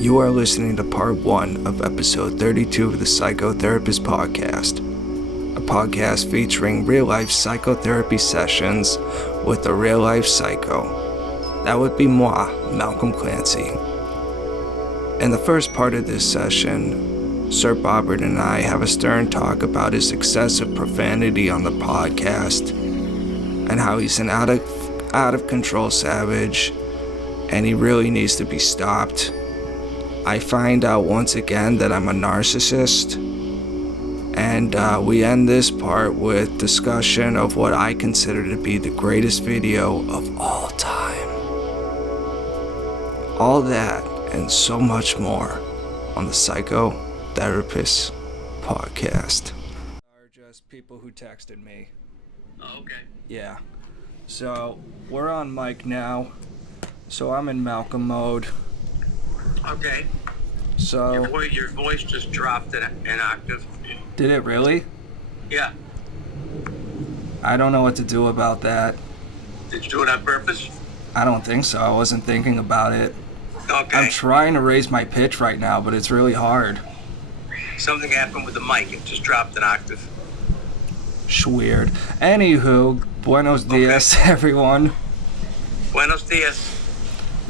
You are listening to part 1 of episode 32 of the Psychotherapist Podcast, a podcast featuring real-life psychotherapy sessions with a real-life psycho. That would be moi, Malcolm Clancy. In the first part of this session, Sir Bobbert and I have a stern talk about his excessive profanity on the podcast and how he's an out of control savage and he really needs to be stopped. I find out once again that I'm a narcissist, and we end this part with discussion of what I consider to be the greatest video of all time. All that and so much more on the Psychotherapist Podcast. Are just people who texted me. Oh, okay. Yeah. So we're on mic now. So I'm in Malcolm mode. Okay. So Your voice just dropped an octave. did it really? Yeah. I don't know what to do about that. Did you do it on purpose? I don't think so. I wasn't thinking about it. Okay. I'm trying to raise my pitch right now, but it's really hard. Something happened with the mic. It just dropped an octave. Weird. Anywho, buenos dias, everyone. Buenos dias.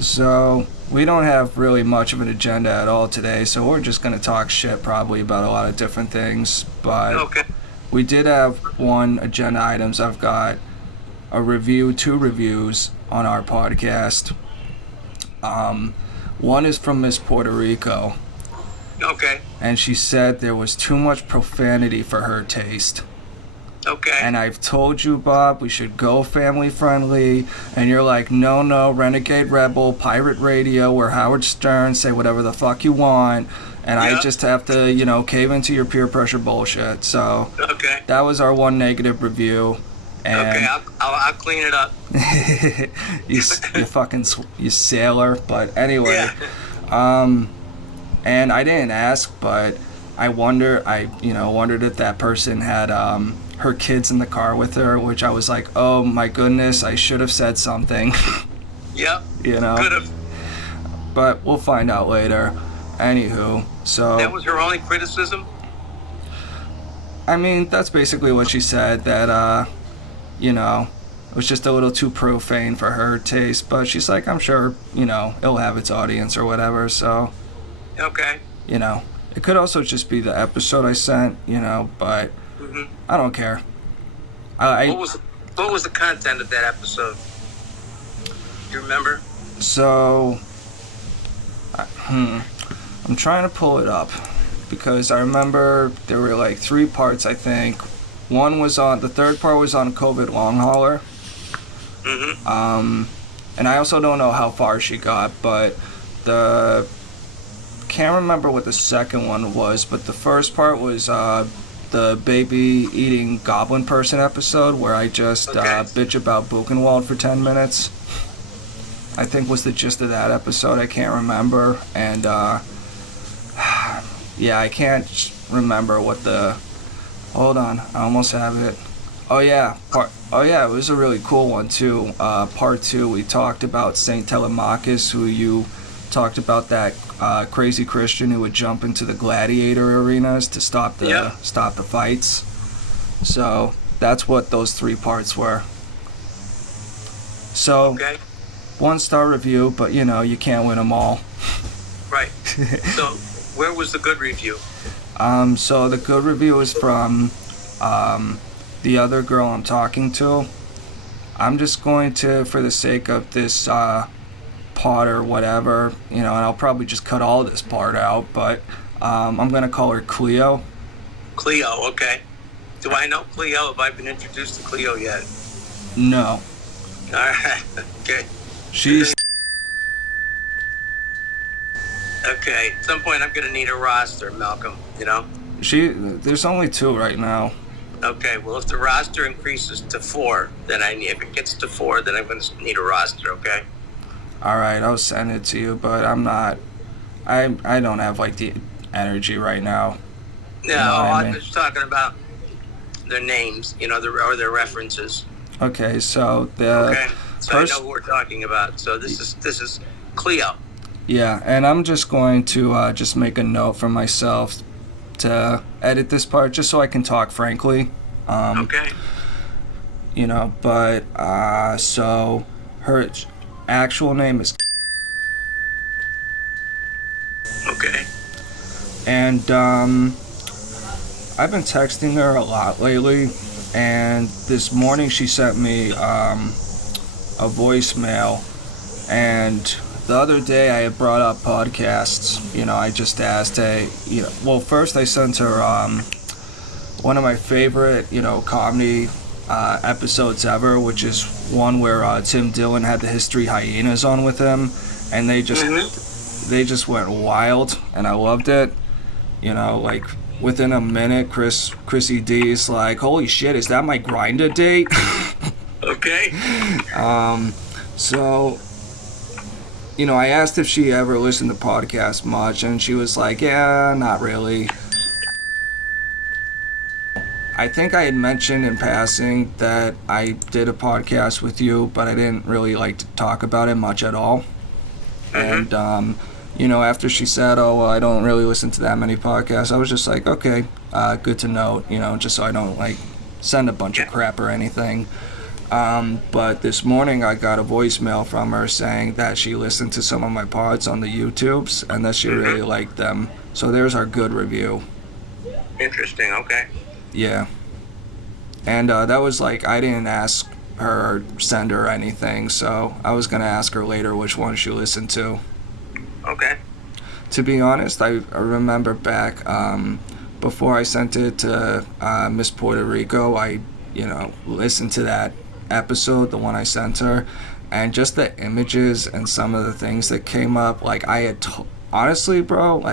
So we don't have really much of an agenda at all today, so we're just going to talk shit probably about a lot of different things. But Okay. we did have one agenda items. I've got a review, 2 reviews on our podcast. One is from Miss Puerto Rico, Okay. and she said there was too much profanity for her taste. Okay. And I've told you, Bob, we should go family friendly. And you're like, no, Renegade Rebel, Pirate Radio, or Howard Stern, say whatever the fuck you want. And Yeah. I just have to, cave into your peer pressure bullshit. So Okay. that was our one negative review. And Okay. I'll clean it up. you fucking you sailor. But anyway, Yeah. and I didn't ask, but I wondered if that person had her kids in the car with her, which I was like, oh my goodness, I should have said something. Yep. Could have. But we'll find out later. Anywho, so That was her only criticism? I mean, that's basically what she said, that it was just a little too profane for her taste, but she's like, I'm sure, it'll have its audience or whatever, so Okay. it could also just be the episode I sent, but Mm-hmm. I don't care. What was the content of that episode? Do you remember? So, I'm trying to pull it up because I remember there were like 3 parts, I think. The third part was on COVID long hauler. Mm-hmm. And I also don't know how far she got, but can't remember what the second one was, but the first part was the baby eating goblin person episode where I just bitch about Buchenwald for 10 minutes. I think was the gist of that episode. I can't remember. And yeah, I can't remember what hold on, I almost have it. Oh yeah, it was a really cool one too. Part 2, we talked about Saint Telemachus, who you talked about, that crazy Christian who would jump into the gladiator arenas to stop the fights. So that's what those 3 parts were. So, Okay. 1-star review, but you can't win them all. Right. So, where was the good review? So the good review is from the other girl I'm talking to. I'm just going to, for the sake of this part or whatever, and I'll probably just cut all this part out, but I'm going to call her Cleo. Cleo, okay. Do I know Cleo? Have I been introduced to Cleo yet? No. All right. Okay. She's... Okay. At some point, I'm going to need a roster, Malcolm, There's only 2 right now. Okay. Well, if the roster increases to 4, then if it gets to 4, then I'm going to need a roster, okay? Alright, I'll send it to you, but I'm not... I don't have, the energy right now. No, I'm just talking about their names, or their references. Okay, so Okay. So I know who we're talking about. So this is Cleo. Yeah, and I'm just going to just make a note for myself to edit this part just so I can talk frankly. Okay. But so her actual name is, Okay. and I've been texting her a lot lately, and this morning she sent me a voicemail, and the other day I had brought up podcasts. I just asked, hey, well, first I sent her one of my favorite, comedy episodes ever, which is one where Tim Dillon had the History Hyenas on with him, and they just went wild, and I loved it. Like within a minute, Chrissy D's like, "Holy shit, is that my Grindr date?" Okay. So, I asked if she ever listened to podcasts much, and she was like, "Yeah, not really." I think I had mentioned in passing that I did a podcast with you, but I didn't really like to talk about it much at all. And, after she said, oh, well, I don't really listen to that many podcasts, I was just like, okay, good to know, just so I don't, send a bunch of crap or anything. But this morning I got a voicemail from her saying that she listened to some of my pods on the YouTubes and that she really liked them. So there's our good review. Interesting. Okay. Yeah. And that was I didn't ask her or send her anything, so I was going to ask her later which one she listened to. Okay. To be honest, I remember back before I sent it to Miss Puerto Rico, I, listened to that episode, the one I sent her, and just the images and some of the things that came up, I had, honestly, bro,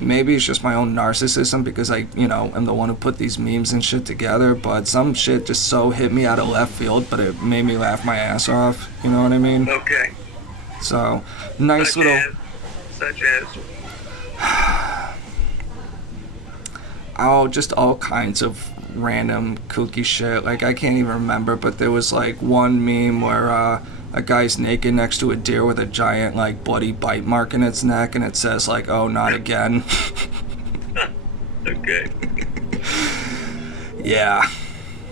maybe it's just my own narcissism because I, am the one who put these memes and shit together, but some shit just so hit me out of left field, but it made me laugh my ass off, you know what I mean? Okay. So, nice Such as? Just all kinds of random kooky shit. I can't even remember, but there was one meme where a guy's naked next to a deer with a giant bloody bite mark in its neck, and it says oh, not again. Okay. Yeah,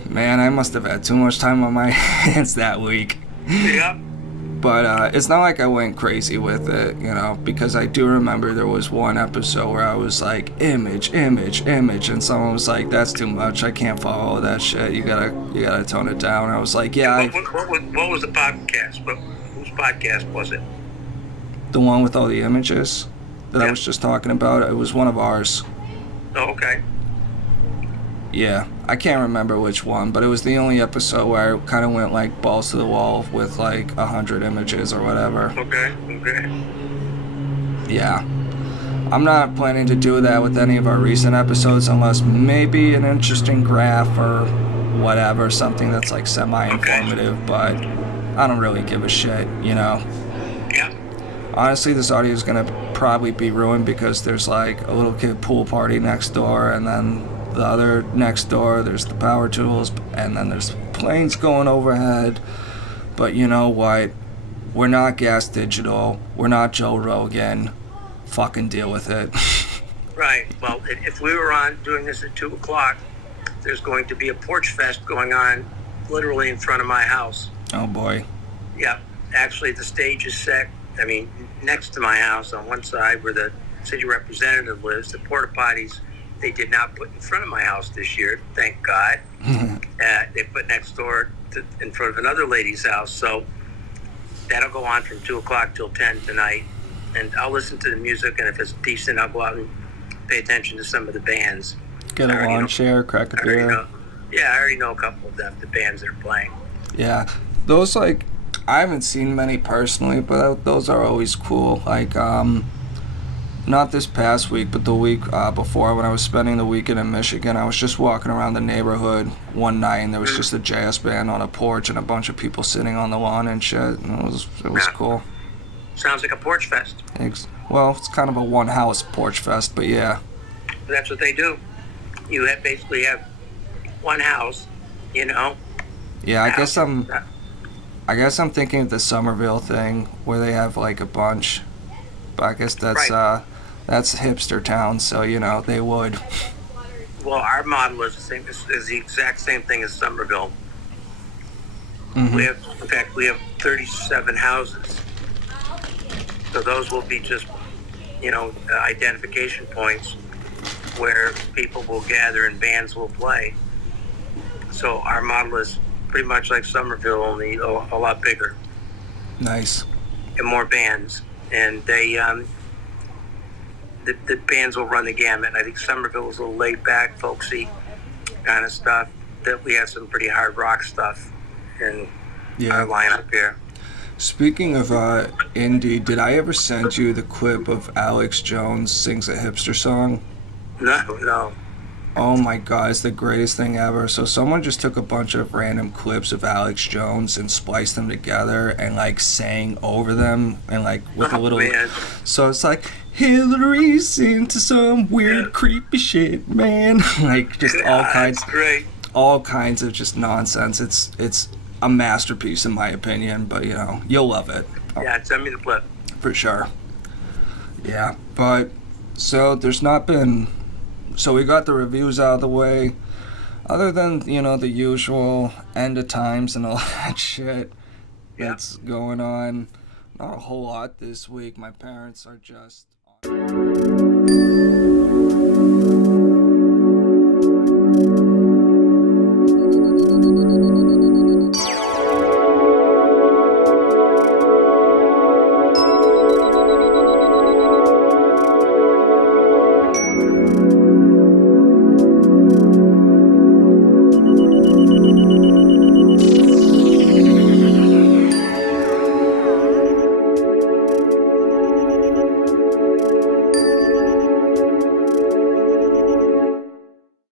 man, I must have had too much time on my hands that week. Yeah. But it's not like I went crazy with it, because I do remember there was one episode where I was image, and someone was like, that's too much, I can't follow that shit, you gotta tone it down. I was like, yeah. What was the podcast? Whose podcast was it? The one with all the images that I was just talking about, it was one of ours. Oh, okay. Yeah, I can't remember which one, but it was the only episode where I kind of went balls to the wall with 100 images or whatever. Okay. Yeah. I'm not planning to do that with any of our recent episodes unless maybe an interesting graph or whatever, something that's semi-informative, but I don't really give a shit, Yeah. Honestly, this audio is going to probably be ruined because there's a little kid pool party next door, and then the other next door, there's the power tools, and then there's planes going overhead. But you know what? We're not Gas Digital. We're not Joe Rogan. Fucking deal with it. Right. Well, if we were on doing this at 2 o'clock, there's going to be a porch fest going on literally in front of my house. Oh, boy. Yeah. Actually, the stage is set, next to my house on one side where the city representative lives. The porta potties they did not put in front of my house this year, thank God. They put next door in front of another lady's house. So that'll go on from 2 o'clock till 10 tonight. And I'll listen to the music, and if it's decent, I'll go out and pay attention to some of the bands. Get a lawn chair, crack a beer. I already know a couple of them, the bands that are playing. Yeah, those I haven't seen many personally, but those are always cool. Not this past week, but the week before, when I was spending the weekend in Michigan, I was just walking around the neighborhood one night, and there was just a jazz band on a porch and a bunch of people sitting on the lawn and shit. And it was cool. Sounds like a porch fest. Well, it's kind of a one-house porch fest, but yeah. That's what they do. You basically have one house, Yeah, I guess I'm thinking of the Somerville thing where they have a bunch. But I guess Right. that's hipster town, so they would. Well, our model is the same. Is the exact same thing as Somerville. Mm-hmm. In fact, we have 37 houses. So those will be just, identification points where people will gather and bands will play. So our model is pretty much like Somerville, only a lot bigger. Nice. And more bands. And they, the bands will run the gamut. I think Somerville was a little laid back, folksy kind of stuff. That we have some pretty hard rock stuff in our lineup here. Speaking of indie, did I ever send you the clip of Alex Jones sings a hipster song? No. Oh my god, it's the greatest thing ever. So someone just took a bunch of random clips of Alex Jones and spliced them together and sang over them and with a little... Man. So it's like, Hillary's into some weird creepy shit, man. Just Great. all kinds of just nonsense. It's a masterpiece in my opinion, but you'll love it. Yeah, send me the clip. For sure. Yeah, but so there's not been... So we got the reviews out of the way. Other than, the usual end of times and all that shit that's going on, not a whole lot this week. My parents are just...